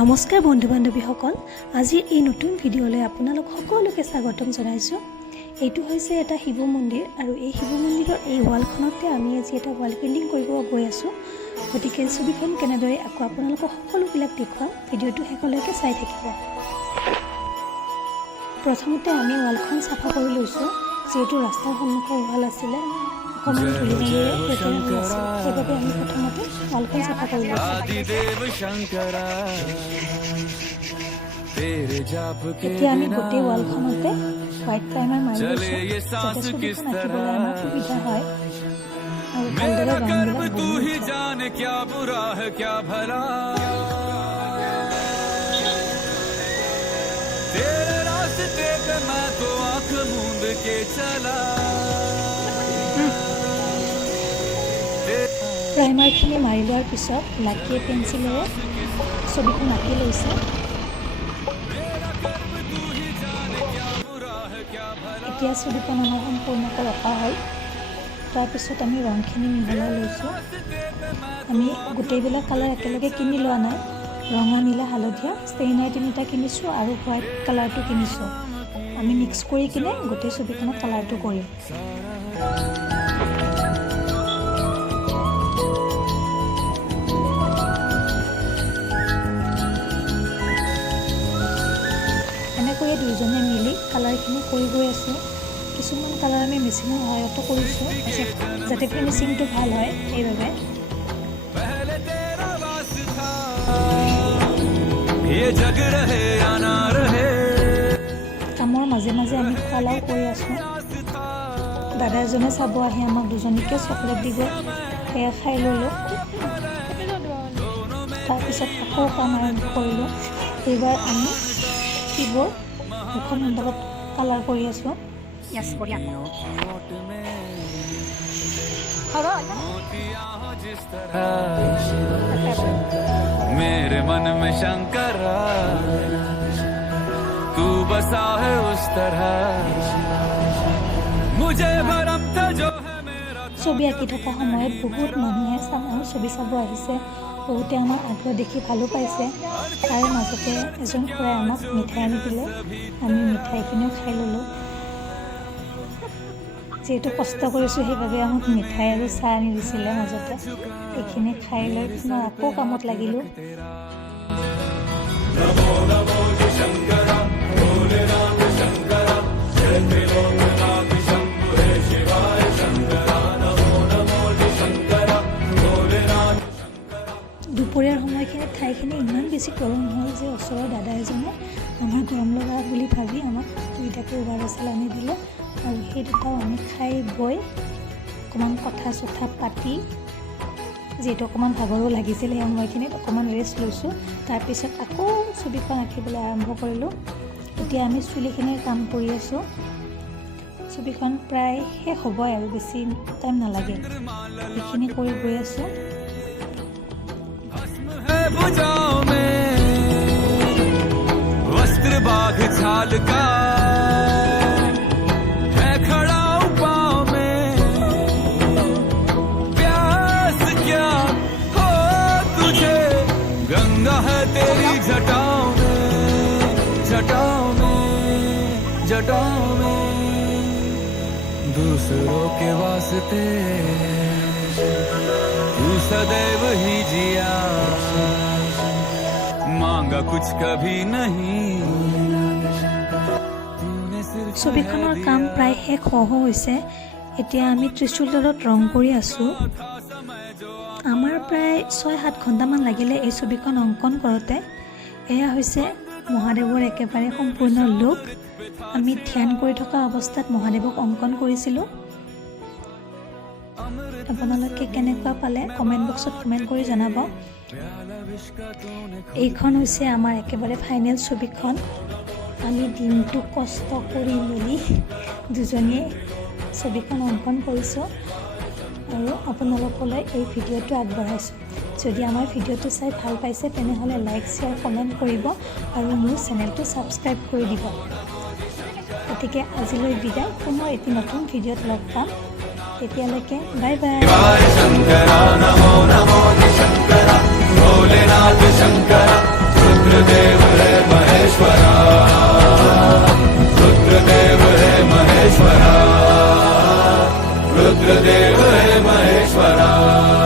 নমস্কাৰ বন্ধু বান্ধৱীসকল, আজিৰ এই নতুন ভিডিঅ'লৈ আপোনালোক সকলোকে স্বাগতম জনাইছোঁ। এইটো হৈছে এটা শিৱ মন্দিৰ আৰু এই শিৱ মন্দিৰৰ এই ৱালখনতে আমি আজি এটা ৱাল পেইণ্টিং কৰিব গৈ আছোঁ। গতিকে ছবিখন কেনেদৰে আকৌ আপোনালোকক সকলোবিলাক দেখুৱাম, ভিডিঅ'টো শেষলৈকে চাই থাকিব। প্ৰথমতে আমি ৱালখন চাফা কৰি লৈছোঁ, যিহেতু ৰাস্তাৰ সন্মুখৰ ৱাল আছিলে অকণমান ধূলি বালিৰে লেতেৰা হৈ আছিল, সেইবাবে আমি প্ৰথমতে ৱালখন চাফা কৰি লৈছোঁ। এতিয়া আমি গোটেই ৱালখনতে হোৱাইট প্ৰাইমাৰ মাৰি লৈছোঁ, যাতে ছবিখন আঁকিবলৈ আমাৰ সুবিধা হয় আৰু ভালদৰে ৰংবিলাক বহি প্ৰাইমাৰখিনি মাৰি লোৱাৰ পিছত লাকিয়ে পেঞ্চিলেৰে ছবিখন আঁকি লৈছে। এতিয়া ছবিখন আমাৰ সম্পূৰ্ণকৈ ৰখা হ'ল। তাৰপিছত আমি ৰংখিনি মিহলাই লৈছোঁ। আমি গোটেইবিলাক কালাৰ একেলগে কিনি লোৱা নাই, ৰঙা, নীলা, হালধীয়া ষ্টেইনাৰ 3টা কিনিছোঁ আৰু হোৱাইট কালাৰটো কিনিছোঁ। আমি মিক্স কৰি কিনে গোটেই ছবিখনত কালাৰটো কৰিম। এনেকৈয়ে দুয়োজনে মিলি কালাৰখিনি কৰি গৈ আছোঁ। কিছুমান কালাৰ আমি মেচিনৰ সহায়তো কৰিছোঁ, যাতে ফিনিচিংটো ভাল হয় সেইবাবে। কামৰ মাজে মাজে আমি খোৱা লাও কৰি আছোঁ। দাদা এজনে চাব আহি আমাক দুজনীকে চকলেট দিব, সেয়া খাই ল'লোঁ। তাৰপিছত আকৌ কাম আৰম্ভ কৰিলোঁ। এইবাৰ আমি শিৱৰ মুখমণ্ডলত কালাৰ কৰি আছোঁ। मेरे मन में शंकरा तू बसा है उस तरह मुझे भरम था जो है मेरा। ছবি আঁকি থকা সময়ত বহুত মানুহে ছবি চাব আহিছে, বহুতে আমাক আগ্ৰহ দেখি ভালো পাইছে। তাৰে মাজতে এজন খুৰাই আমাক মিঠাই আনি দিলে, আমি মিঠাইখিনিও খাই ল'লোঁ। যিহেতু কষ্ট কৰিছোঁ সেইবাবে আমাক মিঠাই আৰু চাহ আনি দিছিলে মাজতে। এইখিনি খাই লৈ পুনৰ আকৌ কামত লাগিলোঁ। দুপৰীয়াৰ সময়খিনিত ঠাইখিনি ইমান বেছি গৰম হ'ল যে ওচৰৰ দাদা এজনে আমাৰ গৰম লগা বুলি ভাবি আমাক দুইটাকে উবাৰ আনি দিলে আৰু সেই দুটাও আমি খাই বৈ অকণমান কথা চথা পাতি, যিহেতু অকণমান ভাগৰো লাগিছিল সেই সময়খিনিত অকণমান ৰেষ্ট লৈছোঁ। তাৰপিছত আকৌ ছবিখন আঁকিবলৈ আৰম্ভ কৰিলোঁ। এতিয়া আমি চুলিখিনিৰ কাম কৰি আছোঁ। ছবিখন প্ৰায় শেষ হ'বই আৰু বেছি টাইম নালাগে, সেইখিনি কৰি গৈ আছোঁ। वस्त्र बाघ छाल का है खड़ा पाँव में, प्यास क्या हो तुझे गंगा है तेरी जटाओं में, जटाओं में, जटाओं में। दूसरों के वास्ते तू सदैव ही जिया, मांगा कुछ कभी नहीं। ছবিখনৰ কাম প্ৰায় শেষ হৈছে। এতিয়া আমি ত্ৰিশূলডালত ৰং কৰি আছোঁ। আমাৰ প্ৰায় 6-7 ঘণ্টামান লাগিলে এই ছবিখন অংকন কৰোঁতে। এয়া হৈছে মহাদেৱৰ একেবাৰে সম্পূৰ্ণ লুক। আমি ধ্যান কৰি থকা অৱস্থাত মহাদেৱক অংকন কৰিছিলোঁ। আপোনালোকে কেনেকুৱা পালে কমেণ্ট বক্সত কমেণ্ট কৰি জনাব। এইখন হৈছে আমাৰ একেবাৰে ফাইনেল ছবিখন। আমি দিনটো কষ্ট কৰি মেলি দুজনীয়ে ছবিখন অংকন কৰিছোঁ আৰু আপোনালোকলৈ এই ভিডিঅ'টো আগবঢ়াইছোঁ। যদি আমাৰ ভিডিঅ'টো চাই ভাল পাইছে তেনেহ'লে লাইক, শ্বেয়াৰ, কমেণ্ট কৰিব আৰু মোৰ চেনেলটো ছাবস্ক্ৰাইব কৰি দিব। গতিকে আজিলৈ বিদায়, পুনৰ এটি নতুন ভিডিঅ'ত লগ পাম। তেতিয়ালৈকে বাই বাই। महेश्वरा रुद्रदेव है महेश्वरा।